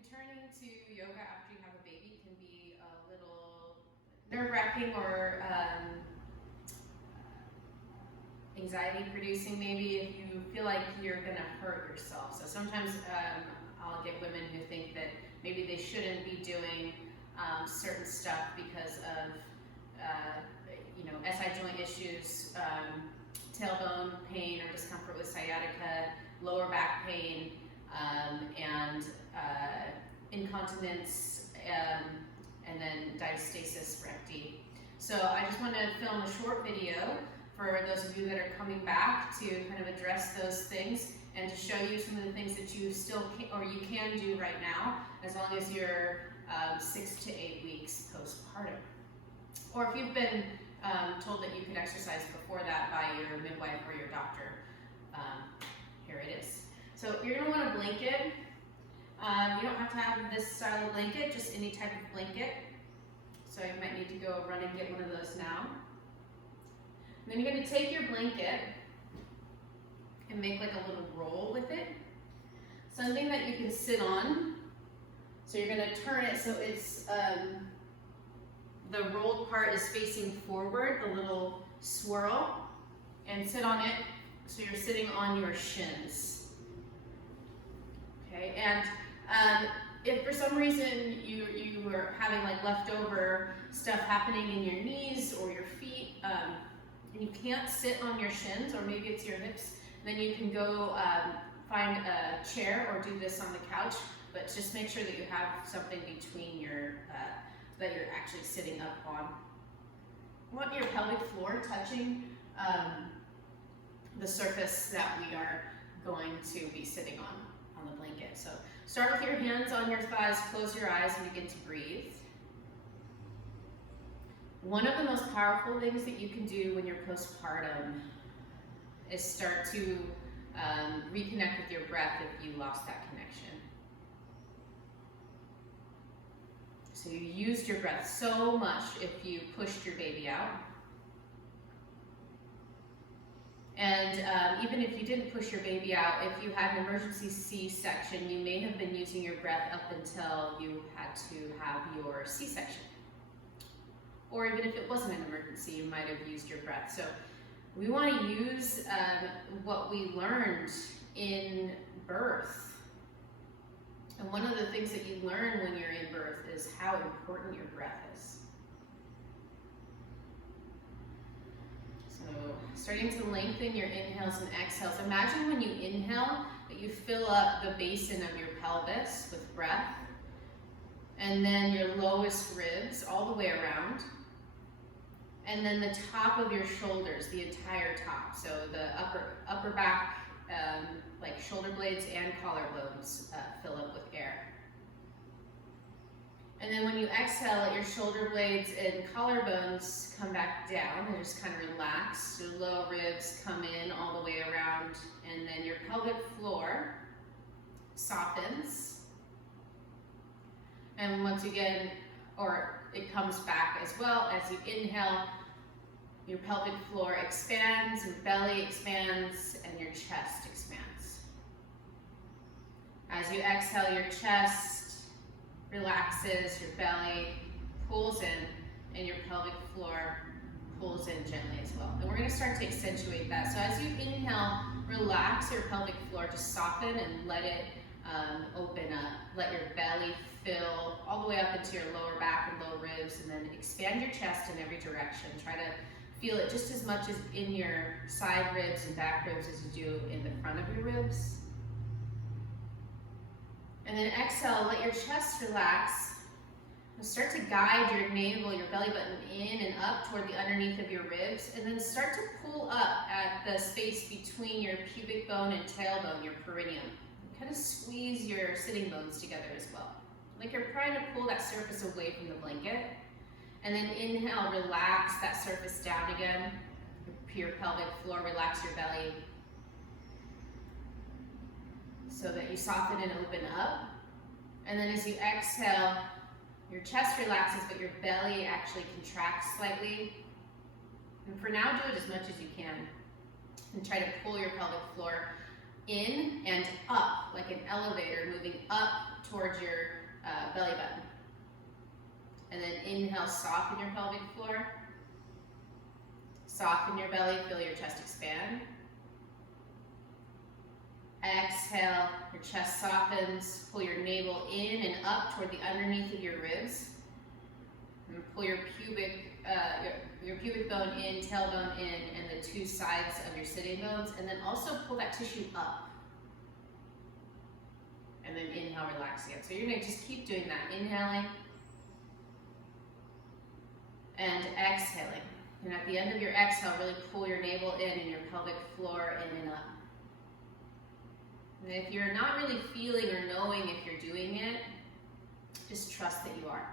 returning to yoga after you have a baby can be a little nerve-wracking or anxiety-producing maybe if you feel like you're going to hurt yourself. So sometimes I'll get women who think that maybe they shouldn't be doing certain stuff because of SI joint issues, tailbone pain or discomfort with sciatica, lower back pain, and incontinence, and then diastasis recti. So I just want to film a short video for those of you that are coming back to kind of address those things and to show you some of the things that you still can, or you can do right now, as long as you're 6 to 8 weeks postpartum. Or if you've been told that you could exercise before that by your midwife or your doctor, here it is. So you're going to want a blanket. You don't have to have this style of blanket, just any type of blanket. So you might need to go run and get one of those now. And then you're going to take your blanket and make like a little roll with it. Something that you can sit on. So you're going to turn it so it's, the rolled part is facing forward, the little swirl, and sit on it so you're sitting on your shins. Okay, and if for some reason you are having like leftover stuff happening in your knees or your feet, and you can't sit on your shins, or maybe it's your hips, then you can go find a chair or do this on the couch, but just make sure that you have something between your, that you're actually sitting up on. You want your pelvic floor touching the surface that we are going to be sitting on the blanket. So start with your hands on your thighs, close your eyes and begin to breathe. One of the most powerful things that you can do when you're postpartum is start to reconnect with your breath if you lost that connection. So you used your breath so much if you pushed your baby out. And even if you didn't push your baby out, if you had an emergency C-section, you may have been using your breath up until you had to have your C-section. Or even if it wasn't an emergency, you might have used your breath. So we want to use what we learned in birth. And one of the things that you learn when you're in birth is how important your breath is. So starting to lengthen your inhales and exhales. Imagine when you inhale that you fill up the basin of your pelvis with breath, and then your lowest ribs all the way around, and then the top of your shoulders, the entire top. So the upper back, like shoulder blades and collarbones fill up with air. And then when you exhale, let your shoulder blades and collarbones come back down and just kind of relax. Your low ribs come in all the way around, and then your pelvic floor softens. And once again, or it comes back as well. As you inhale, your pelvic floor expands, your belly expands, and your chest expands. As you exhale, your chest relaxes, your belly pulls in, and your pelvic floor pulls in gently as well. And we're going to start to accentuate that. So as you inhale, relax your pelvic floor, just soften and let it open up. Let your belly fill all the way up into your lower back and low ribs, and then expand your chest in every direction. Try to feel it just as much as in your side ribs and back ribs as you do in the front of your ribs. And then exhale, let your chest relax. And start to guide your navel, your belly button in and up toward the underneath of your ribs. And then start to pull up at the space between your pubic bone and tailbone, your perineum. And kind of squeeze your sitting bones together as well. Like you're trying to pull that surface away from the blanket. And then inhale, relax that surface down again. Your pelvic floor, relax your belly, so that you soften and open up. And then as you exhale, your chest relaxes, but your belly actually contracts slightly. And for now, do it as much as you can. And try to pull your pelvic floor in and up, like an elevator, moving up towards your belly button. And then inhale, soften your pelvic floor. Soften your belly, feel your chest expand. Exhale, your chest softens. Pull your navel in and up toward the underneath of your ribs. And pull your pubic bone in, tailbone in, and the two sides of your sitting bones. And then also pull that tissue up. And then inhale, relax again. So you're gonna just keep doing that. Inhaling and exhaling. And at the end of your exhale, really pull your navel in and your pelvic floor in and up. And if you're not really feeling or knowing if you're doing it, just trust that you are.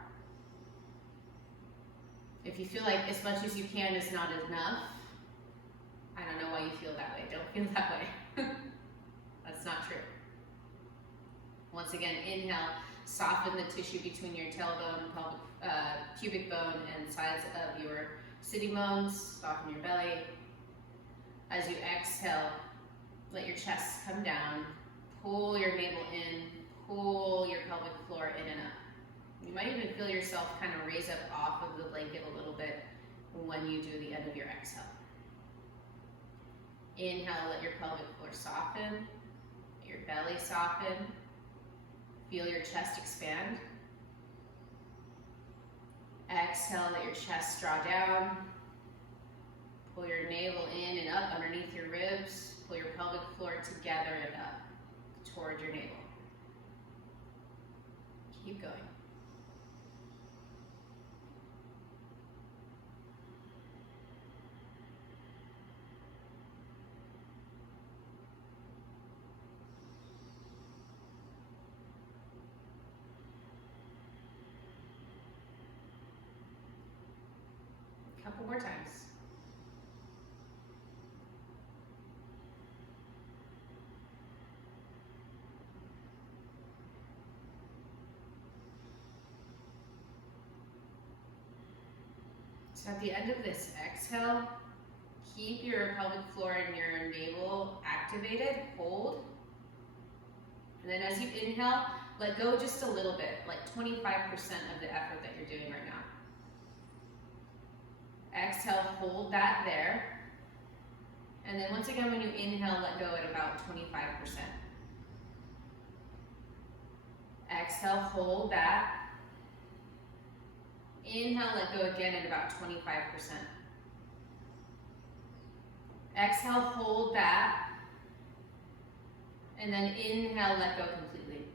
If you feel like as much as you can is not enough, I don't know why you feel that way. Don't feel that way. That's not true. Once again, inhale, soften the tissue between your tailbone, pubic bone, and sides of your sitting bones. Soften your belly. As you exhale, let your chest come down. Pull your navel in. Pull your pelvic floor in and up. You might even feel yourself kind of raise up off of the blanket a little bit when you do the end of your exhale. Inhale, let your pelvic floor soften. Let your belly soften. Feel your chest expand. Exhale, let your chest draw down. Pull your navel in and up underneath your ribs. Pull your pelvic floor together and up toward your navel. Keep going. Couple more times. So at the end of this exhale, keep your pelvic floor and your navel activated, hold. And then as you inhale, let go just a little bit, like 25% of the effort that you're doing right now. Exhale, hold that there. And then once again, when you inhale, let go at about 25%. Exhale, hold that. Inhale, let go again at about 25%. Exhale, hold that. And then inhale, let go completely.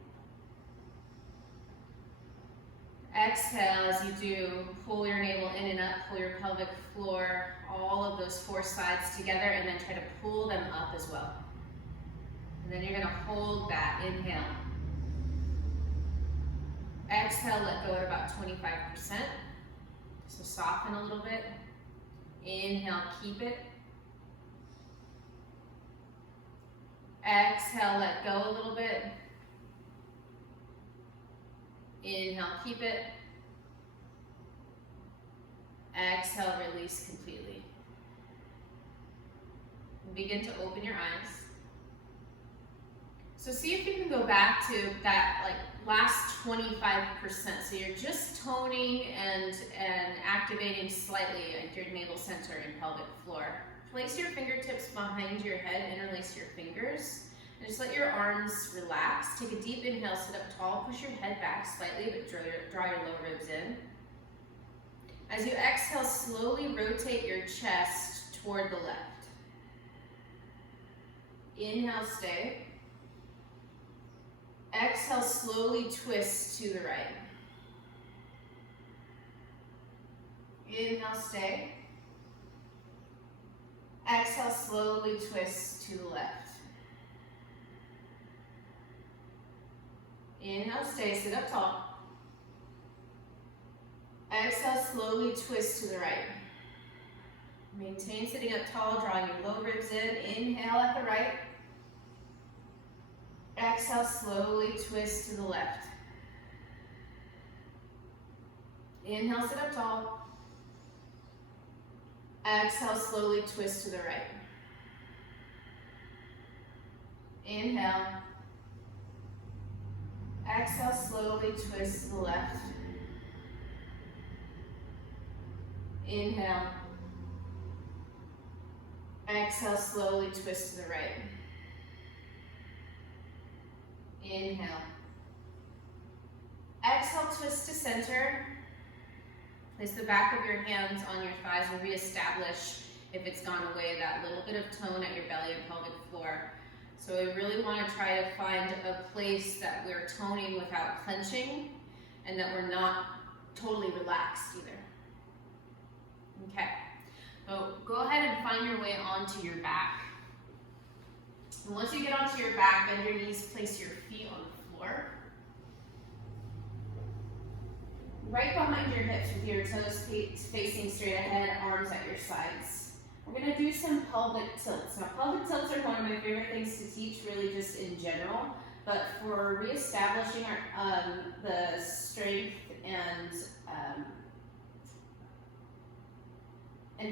Exhale, as you do, pull your navel in and up, pull your pelvic floor, all of those four sides together, and then try to pull them up as well. And then you're gonna hold that, inhale. Exhale, let go at about 25%. So soften a little bit. Inhale, keep it. Exhale, let go a little bit. Inhale, keep it. Exhale, release completely. And begin to open your eyes. So see if you can go back to that last 25%. So you're just toning and activating slightly at your navel center and pelvic floor. Place your fingertips behind your head, interlace your fingers, and just let your arms relax. Take a deep inhale, sit up tall, push your head back slightly, but draw your low ribs in. As you exhale, slowly rotate your chest toward the left. Inhale, stay. Exhale, slowly twist to the right. Inhale, stay. Exhale, slowly twist to the left. Inhale, stay, sit up tall. Exhale, slowly twist to the right. Maintain sitting up tall, drawing your low ribs in. Inhale at the right. Exhale, slowly twist to the left. Inhale, sit up tall. Exhale, slowly twist to the right. Inhale. Exhale, slowly twist to the left. Inhale. Exhale, slowly twist to the right. Inhale. Exhale, twist to center. Place the back of your hands on your thighs and reestablish, if it's gone away, that little bit of tone at your belly and pelvic floor. So we really want to try to find a place that we're toning without clenching and that we're not totally relaxed either. Okay, so go ahead and find your way onto your back. And once you get onto your back, bend your knees, place your feet on the floor. Right behind your hips with your toes facing straight ahead, arms at your sides. We're going to do some pelvic tilts. Now, pelvic tilts are one of my favorite things to teach, really just in general, but for reestablishing our, the strength and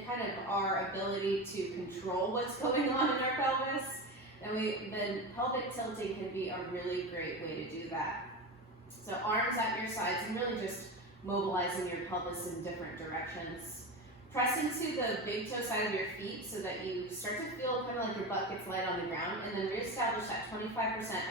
kind of our ability to control what's going on in our pelvis, then pelvic tilting can be a really great way to do that. So arms at your sides and really just mobilizing your pelvis in different directions. Press into the big toe side of your feet so that you start to feel kind of like your butt gets light on the ground, and then reestablish that 25%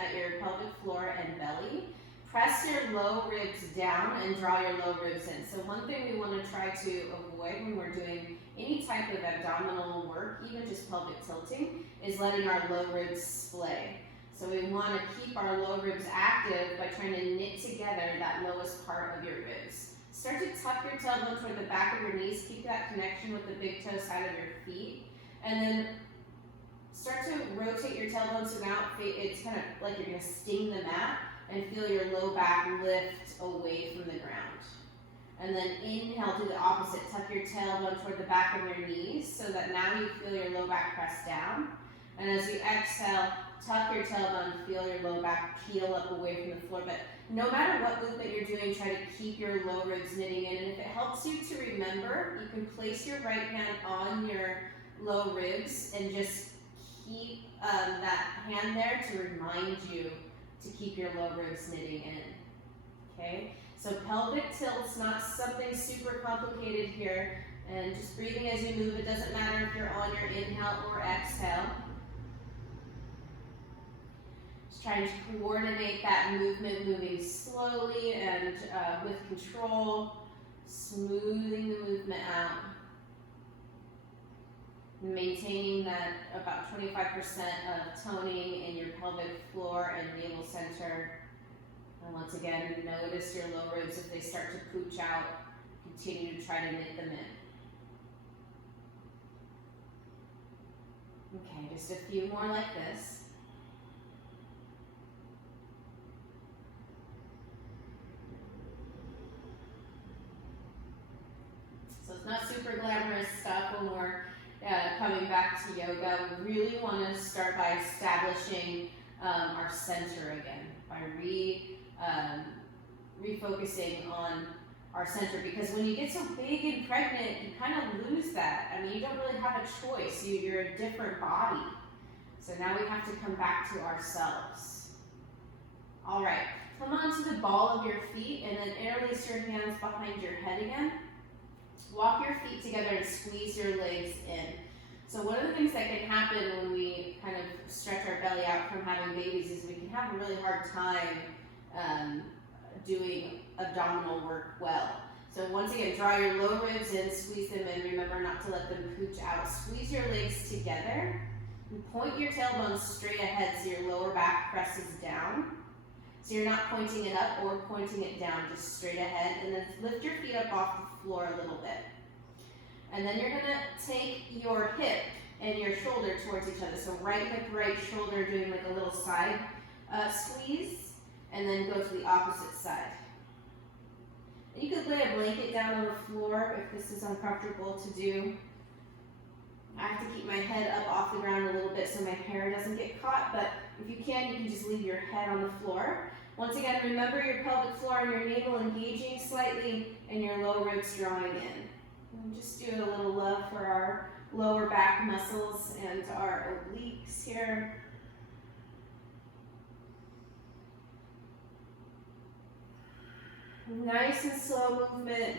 at your pelvic floor and belly. Press your low ribs down and draw your low ribs in. So one thing we want to try to avoid when we're doing any type of abdominal work, even just pelvic tilting, is letting our low ribs splay. So we want to keep our low ribs active by trying to knit together that lowest part of your ribs. Start to tuck your tailbone toward the back of your knees. Keep that connection with the big toe side of your feet. And then start to rotate your tailbone so now it's kind of like you're going to sting the mat and feel your low back lift away from the ground. And then inhale, do the opposite. Tuck your tailbone toward the back of your knees so that now you feel your low back press down. And as you exhale, tuck your tailbone, feel your low back peel up away from the floor. But no matter what movement you're doing, try to keep your low ribs knitting in. And if it helps you to remember, you can place your right hand on your low ribs and just keep that hand there to remind you to keep your low ribs knitting in. Okay? So pelvic tilt's not something super complicated here. And just breathing as you move. It doesn't matter if you're on your inhale or exhale. Trying to coordinate that movement, moving slowly and with control, smoothing the movement out. Maintaining that about 25% of toning in your pelvic floor and navel center. And once again, notice your low ribs if they start to pooch out. Continue to try to knit them in. Okay, just a few more like this. So it's not super glamorous stuff when we're coming back to yoga. We really want to start by establishing our center again, by refocusing on our center, because when you get so big and pregnant, you kind of lose that. I mean, you don't really have a choice. You're a different body. So now we have to come back to ourselves. All right, come onto the ball of your feet and then interlace your hands behind your head again. Walk your feet together and squeeze your legs in. So one of the things that can happen when we kind of stretch our belly out from having babies is we can have a really hard time doing abdominal work well. So once again, draw your low ribs in, squeeze them in. Remember not to let them pooch out. Squeeze your legs together and point your tailbone straight ahead so your lower back presses down. So you're not pointing it up or pointing it down, just straight ahead. And then lift your feet up off the floor a little bit. And then you're gonna take your hip and your shoulder towards each other. So right hip, right shoulder, doing like a little side squeeze, and then go to the opposite side. And you could lay a blanket down on the floor if this is uncomfortable to do. I have to keep my head up off the ground a little bit so my hair doesn't get caught, but if you can just leave your head on the floor. Once again, remember your pelvic floor and your navel engaging slightly and your low ribs drawing in. And just do a little love for our lower back muscles and our obliques here. Nice and slow movement.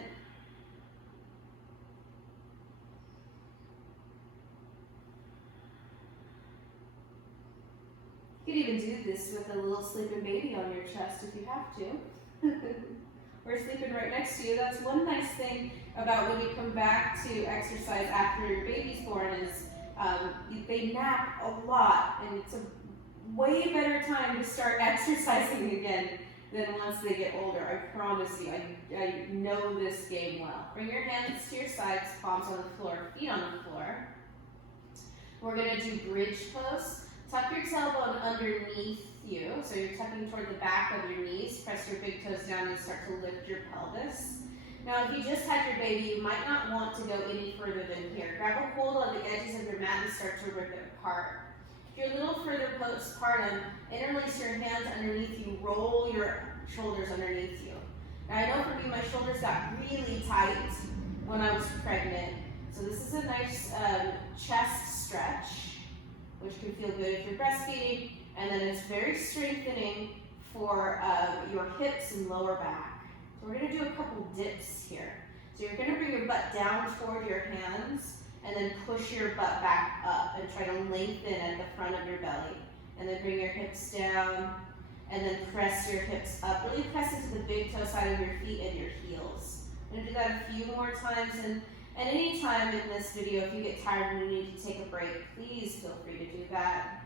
You could even do this with a little sleeping baby on your chest if you have to. Or sleeping right next to you. That's one nice thing about when you come back to exercise after your baby's born is they nap a lot, and it's a way better time to start exercising again than once they get older. I promise you, I know this game well. Bring your hands to your sides, palms on the floor, feet on the floor. We're gonna do bridge pose. Tuck your tailbone underneath you, so you're tucking toward the back of your knees. Press your big toes down and start to lift your pelvis. Now, if you just had your baby, you might not want to go any further than here. Grab a hold on the edges of your mat and start to rip it apart. If you're a little further postpartum, interlace your hands underneath you, roll your shoulders underneath you. Now, I know for me, my shoulders got really tight when I was pregnant, so this is a nice chest stretch, which can feel good if you're breastfeeding, and then it's very strengthening for your hips and lower back. So we're gonna do a couple dips here. So you're gonna bring your butt down toward your hands, and then push your butt back up and try to lengthen at the front of your belly. And then bring your hips down, and then press your hips up. Really press into the big toe side of your feet and your heels. I'm gonna do that a few more times, and at any time in this video, if you get tired and you need to take a break, please feel free to do that.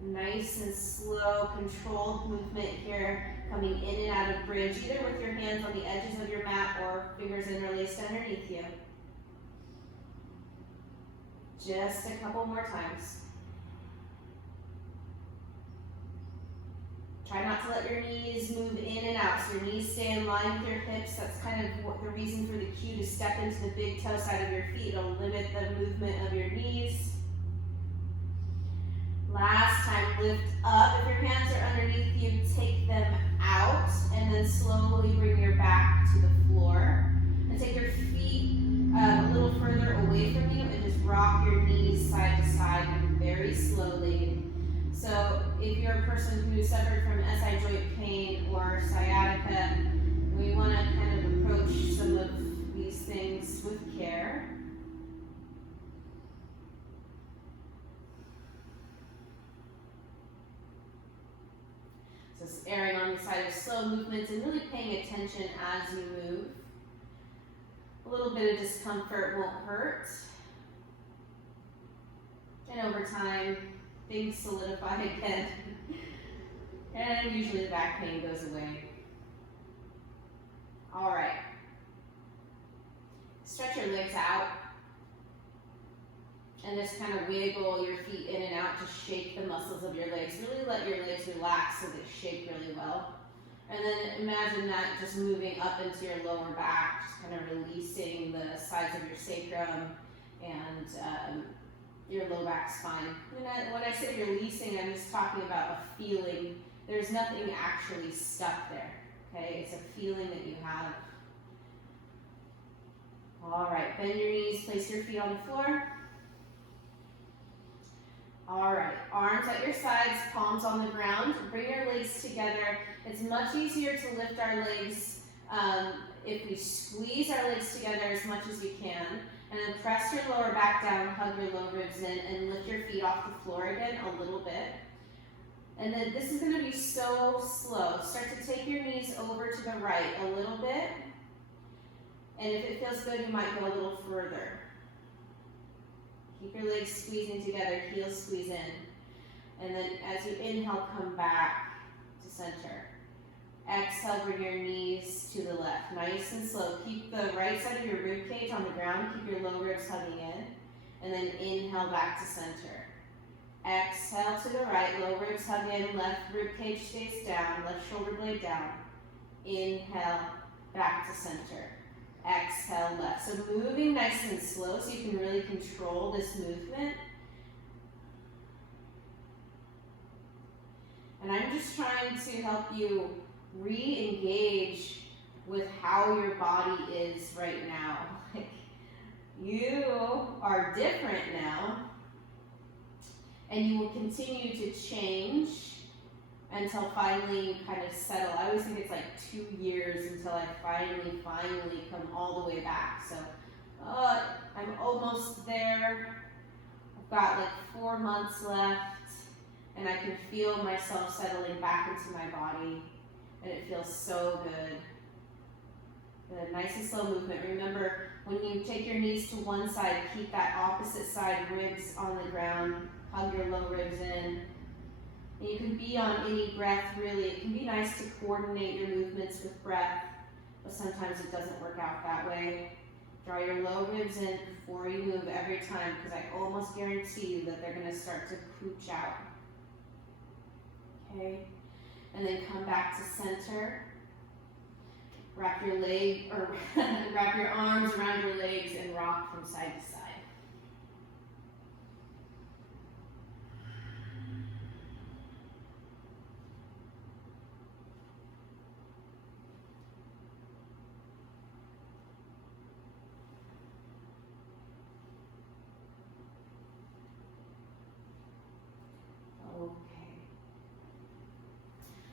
Nice and slow, controlled movement here, coming in and out of bridge, either with your hands on the edges of your mat or fingers interlaced underneath you. Just a couple more times. Try not to let your knees move in and out, so your knees stay in line with your hips. That's kind of the reason for the cue to step into the big toe side of your feet. It'll limit the movement of your knees. Last time, lift up. If your hands are underneath you, take them out, and then slowly bring your back to the floor. And take your feet a little further away from you, and just rock your knees side to side very slowly. So if you're a person who suffered from SI joint pain or sciatica, we want to kind of approach some of these things with care. So erring on the side of slow movements and really paying attention as you move. A little bit of discomfort won't hurt. And over time, things solidify again. And usually the back pain goes away. All right. Stretch your legs out. And just kind of wiggle your feet in and out to shake the muscles of your legs. Really let your legs relax so they shake really well. And then imagine that just moving up into your lower back, just kind of releasing the sides of your sacrum and your low back spine. And when I say releasing, I'm just talking about a feeling. There's nothing actually stuck there, okay? It's a feeling that you have. All right, bend your knees, place your feet on the floor. All right, arms at your sides, palms on the ground. Bring your legs together. It's much easier to lift our legs if we squeeze our legs together as much as you can. And then press your lower back down, hug your low ribs in, and lift your feet off the floor again a little bit. And then this is going to be so slow. Start to take your knees over to the right a little bit. And if it feels good, you might go a little further. Keep your legs squeezing together, heels squeeze in. And then as you inhale, come back to center. Exhale, bring your knees to the left. Nice and slow. Keep the right side of your rib cage on the ground. Keep your low ribs hugging in. And then inhale back to center. Exhale to the right. Low ribs hug in. Left rib cage stays down. Left shoulder blade down. Inhale back to center. Exhale left. So moving nice and slow so you can really control this movement. And I'm just trying to help you re-engage with how your body is right now. Like, you are different now, and you will continue to change until finally you kind of settle. I always think it's like 2 years until I finally come all the way back. So I'm almost there. I've got like 4 months left, and I can feel myself settling back into my body, and it feels so good. Good, nice and slow movement. Remember, when you take your knees to one side, keep that opposite side ribs on the ground. Hug your low ribs in. And you can be on any breath, really. It can be nice to coordinate your movements with breath, but sometimes it doesn't work out that way. Draw your low ribs in before you move every time, because I almost guarantee you that they're going to start to pooch out. Okay? And then come back to center. Wrap your wrap your arms around your legs and rock from side to side.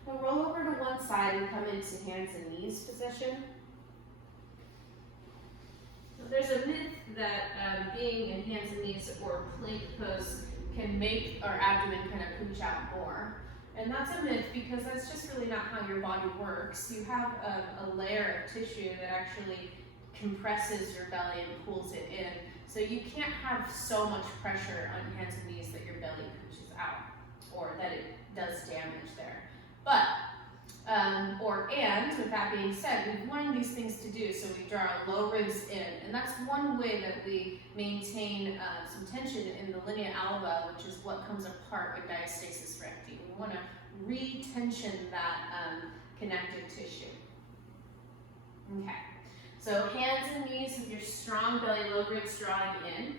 Now roll over to one side and come into hands and knees position. Now there's a myth that being in hands and knees or plank pose can make our abdomen kind of pooch out more. And that's a myth because that's just really not how your body works. You have a layer of tissue that actually compresses your belly and pulls it in. So you can't have so much pressure on hands and knees that your belly pooches out or that it does damage there. But, and with that being said, we've learned these things to do, so we draw our low ribs in, and that's one way that we maintain some tension in the linea alba, which is what comes apart with diastasis recti. We want to re-tension that connective tissue. Okay, so hands and knees with your strong belly, low ribs drawing in.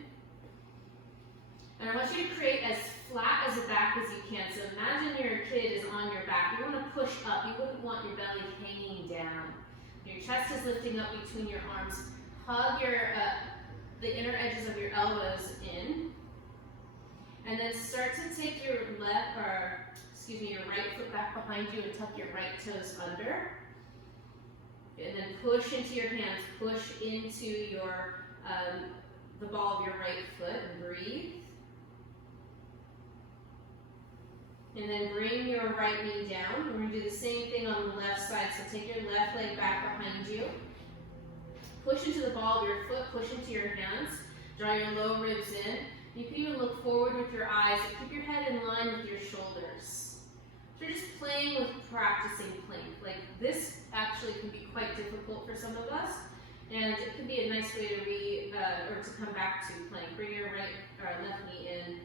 And I want you to create as flat as a back as you can. So imagine your kid is on your back. You want to push up. You wouldn't want your belly hanging down. Your chest is lifting up between your arms. Hug the inner edges of your elbows in. And then start to take your your right foot back behind you and tuck your right toes under. And then push into your hands. Push into your the ball of your right foot and breathe. And then bring your right knee down. We're going to do the same thing on the left side. So take your left leg back behind you. Push into the ball of your foot. Push into your hands. Draw your low ribs in. You can even look forward with your eyes. Keep your head in line with your shoulders. So you're just playing with practicing plank. Like this actually can be quite difficult for some of us. And it can be a nice way to come back to plank. Bring your left knee in.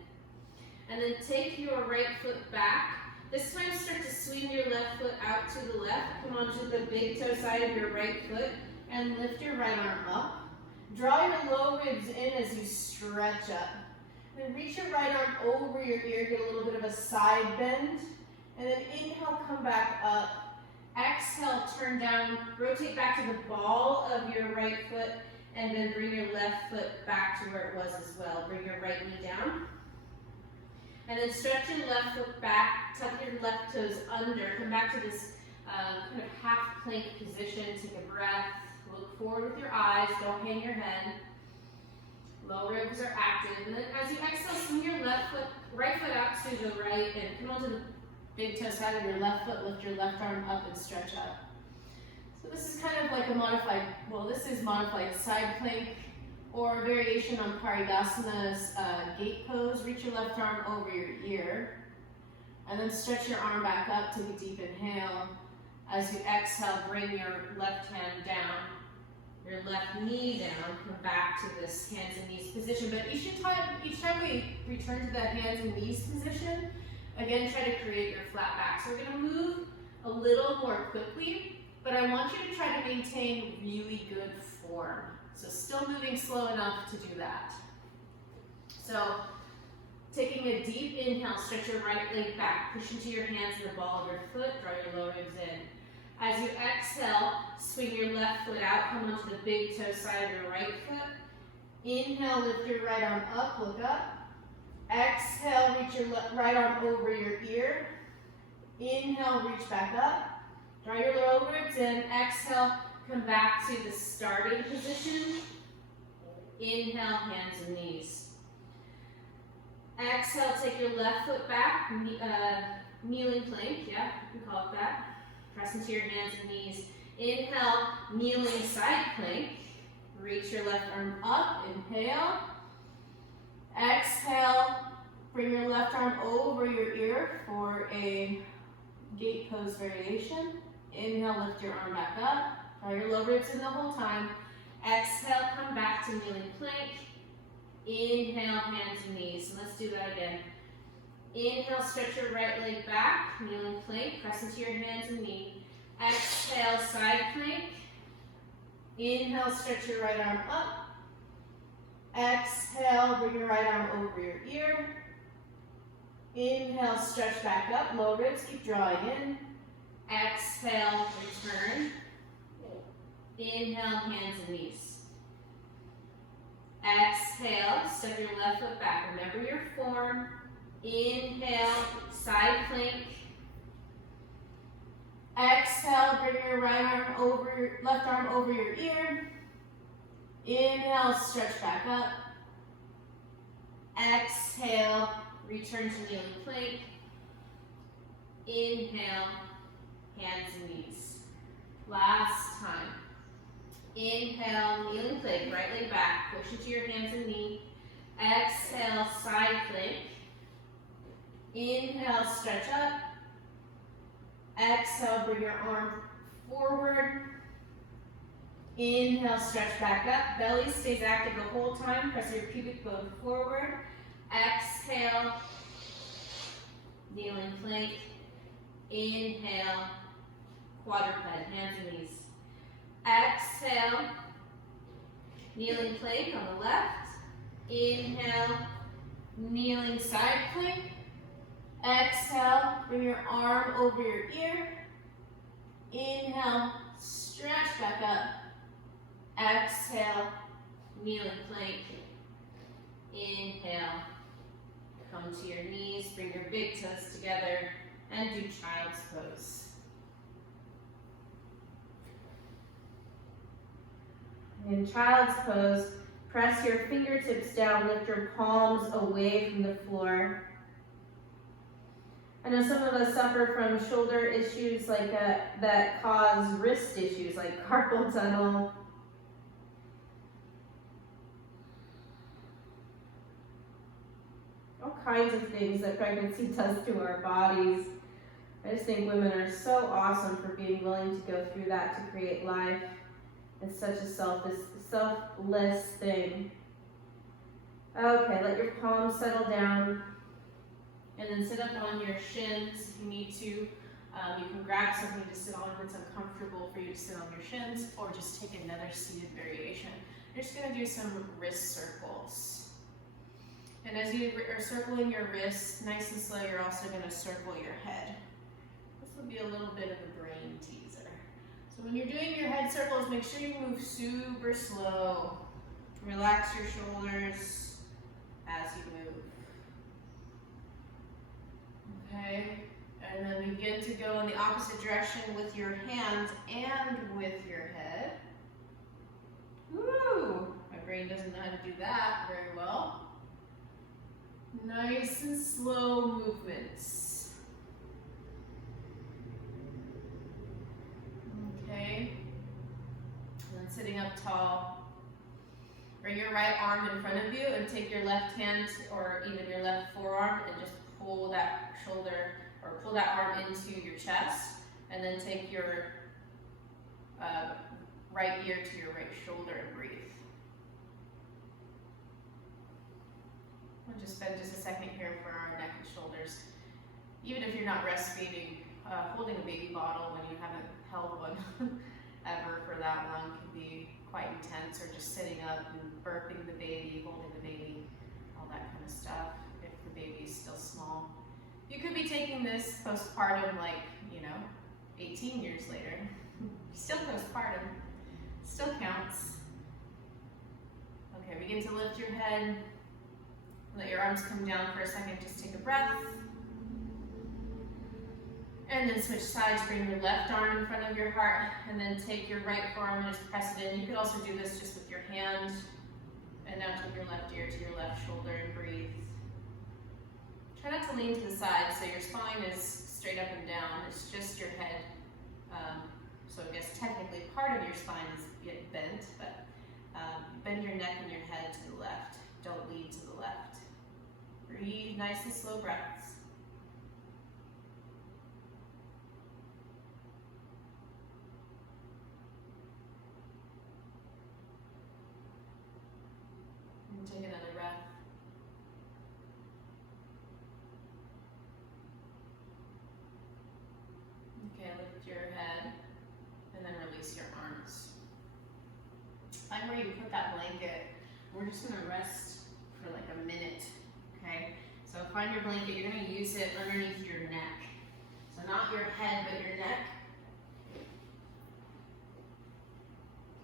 And then take your right foot back. This time start to swing your left foot out to the left. Come onto the big toe side of your right foot and lift your right arm up. Draw your low ribs in as you stretch up. Then reach your right arm over your ear, get a little bit of a side bend. And then inhale, come back up. Exhale, turn down, rotate back to the ball of your right foot, and then bring your left foot back to where it was as well. Bring your right knee down. And then stretch your left foot back, tuck your left toes under, come back to this kind of half plank position, take a breath, look forward with your eyes, don't hang your head. Low ribs are active. And then as you exhale, swing your right foot out to the right and come onto the big toe side of your left foot, lift your left arm up and stretch up. So this is kind of like this is modified side plank, or a variation on Parigasana's gate pose. Reach your left arm over your ear, and then stretch your arm back up, take a deep inhale. As you exhale, bring your left hand down, your left knee down, come back to this hands and knees position. But each time we return to that hands and knees position, again, try to create your flat back. So we're gonna move a little more quickly, but I want you to try to maintain really good form. So still moving slow enough to do that. So taking a deep inhale, stretch your right leg back, push into your hands and the ball of your foot, draw your low ribs in. As you exhale, swing your left foot out, come onto the big toe side of your right foot. Inhale, lift your right arm up, look up. Exhale, reach your right arm over your ear. Inhale, reach back up. Draw your lower ribs in. Exhale, come back to the starting position. Inhale, hands and knees. Exhale, take your left foot back, kneeling plank, yeah, you can call it that. Press into your hands and knees. Inhale, kneeling side plank. Reach your left arm up, inhale. Exhale, bring your left arm over your ear for a gate pose variation. Inhale, lift your arm back up. Draw your low ribs in the whole time. Exhale, come back to kneeling plank. Inhale, hands and knees. And let's do that again. Inhale, stretch your right leg back, kneeling plank. Press into your hands and knee. Exhale, side plank. Inhale, stretch your right arm up. Exhale, bring your right arm over your ear. Inhale, stretch back up, low ribs, keep drawing in. Exhale, return. Inhale, hands and knees. Exhale, step your left foot back. Remember your form. Inhale, side plank. Exhale, bring your left arm over your ear. Inhale, stretch back up. Exhale, return to kneeling plank. Inhale, hands and knees. Last time. Inhale, kneeling plank, right leg back. Push into your hands and knee. Exhale, side plank. Inhale, stretch up. Exhale, bring your arm forward. Inhale, stretch back up. Belly stays active the whole time. Press your pubic bone forward. Exhale, kneeling plank. Inhale, quadruped, hands and knees. Exhale, kneeling plank on the left. Inhale, kneeling side plank. Exhale, bring your arm over your ear. Inhale, stretch back up. Exhale, kneeling plank. Inhale, come to your knees, bring your big toes together, and do child's pose. In child's pose, press your fingertips down, lift your palms away from the floor. I know some of us suffer from shoulder issues that cause wrist issues like carpal tunnel. All kinds of things that pregnancy does to our bodies. I just think women are so awesome for being willing to go through that to create life. It's such a selfless thing. Okay, let your palms settle down. And then sit up on your shins if you need to. You can grab something to sit on if it's uncomfortable for you to sit on your shins, or just take another seated variation. You're just going to do some wrist circles. And as you are circling your wrists, nice and slow, you're also going to circle your head. This will be a little bit of a brain teaser. So when you're doing your head circles, make sure you move super slow. Relax your shoulders as you move. Okay, and then begin to go in the opposite direction with your hands and with your head. Woo! My brain doesn't know how to do that very well. Nice and slow movements. Okay, and then sitting up tall. Bring your right arm in front of you and take your left hand or even your left forearm and just pull that shoulder or pull that arm into your chest, and then take your right ear to your right shoulder and breathe. We'll just spend just a second here for our neck and shoulders. Even if you're not breastfeeding, holding a baby bottle when you haven't held one ever for that long can be quite intense, or just sitting up and burping the baby, holding the baby, all that kind of stuff. If the baby's still small. You could be taking this postpartum 18 years later. Still postpartum. Still counts. Okay, begin to lift your head. Let your arms come down for a second. Just take a breath. and then switch sides. Bring your left arm in front of your heart, and then take your right forearm and just press it in. You could also do this just with your hand. And now take your left ear to your left shoulder and breathe. Try not to lean to the side so your spine is straight up and down. It's just your head. So I guess technically part of your spine is bent, but bend your neck and your head to the left. Don't lean to the left. Breathe nice and slow breaths. And take another breath. Okay, lift your head and then release your arms. Find where you put that blanket. We're just gonna rest for like a minute, okay? So find your blanket, you're gonna use it underneath your neck. So not your head, but your neck.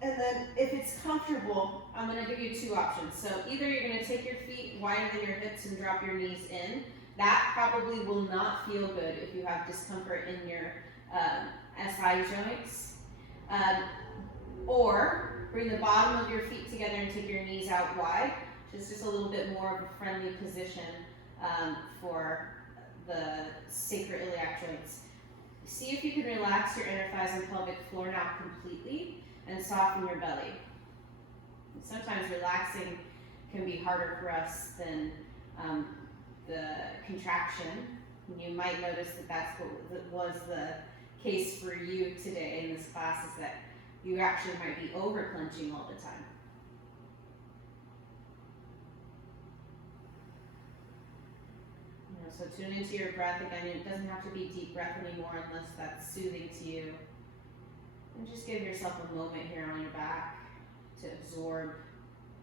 And then if it's comfortable, I'm gonna give you two options. So either you're gonna take your feet wider than your hips and drop your knees in. That probably will not feel good if you have discomfort in your SI joints. Or bring the bottom of your feet together and take your knees out wide. Just a little bit more of a friendly position for the sacroiliac joints. See if you can relax your inner thighs and pelvic floor now completely and soften your belly. Sometimes relaxing can be harder for us than the contraction. You might notice that that's what was the case for you today in this class, is that you actually might be over clenching all the time. So tune into your breath again. It doesn't have to be deep breath anymore unless that's soothing to you. And just give yourself a moment here on your back to absorb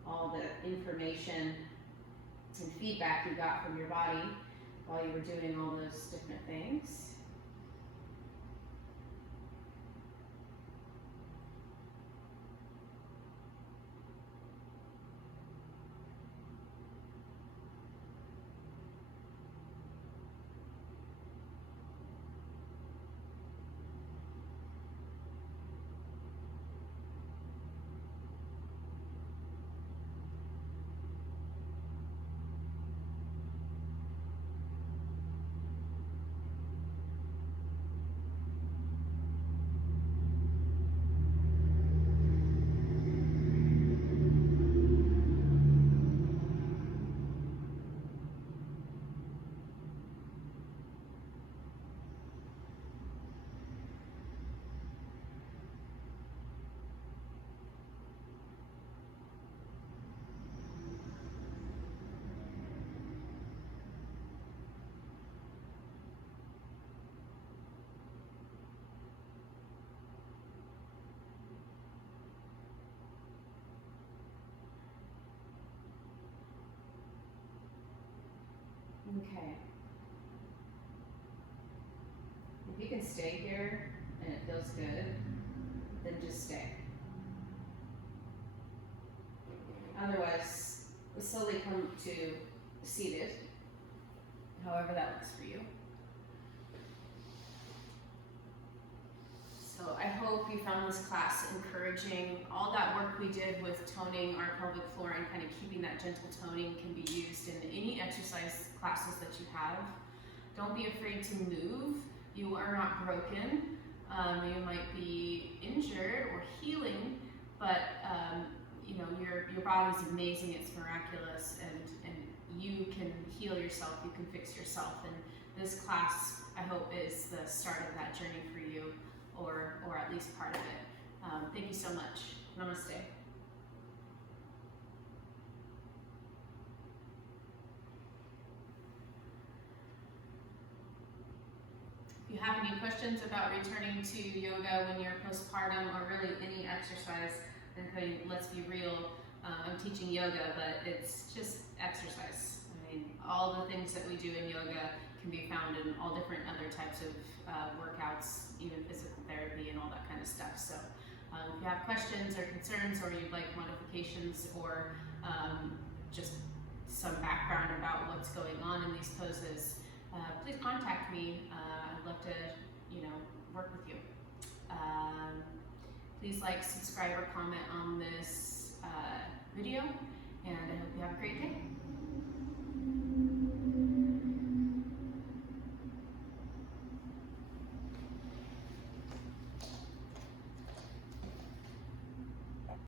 all the information and feedback you got from your body while you were doing all those different things. Okay. If you can stay here and it feels good, then just stay. Otherwise, slowly come to seated, however that looks for you. So I hope you found this class encouraging. All that work we did with toning our pelvic floor and kind of keeping that gentle toning can be used in any exercise classes that you have. Don't be afraid to move. You are not broken. You might be injured or healing, but you know, your body's amazing. It's miraculous, and you can heal yourself. You can fix yourself. And this class, I hope, is the start of that journey for you, or at least part of it. Thank you so much. Namaste. If you have any questions about returning to yoga when you're postpartum, or really any exercise, and let's be real, I'm teaching yoga, but it's just exercise. I mean, all the things that we do in yoga can be found in all different other types of workouts, even physical therapy and all that kind of stuff. So if you have questions or concerns, or you'd like modifications, or just some background about what's going on in these poses, please contact me. I'd love to work with you. Please like, subscribe, or comment on this video, and I hope you have a great day.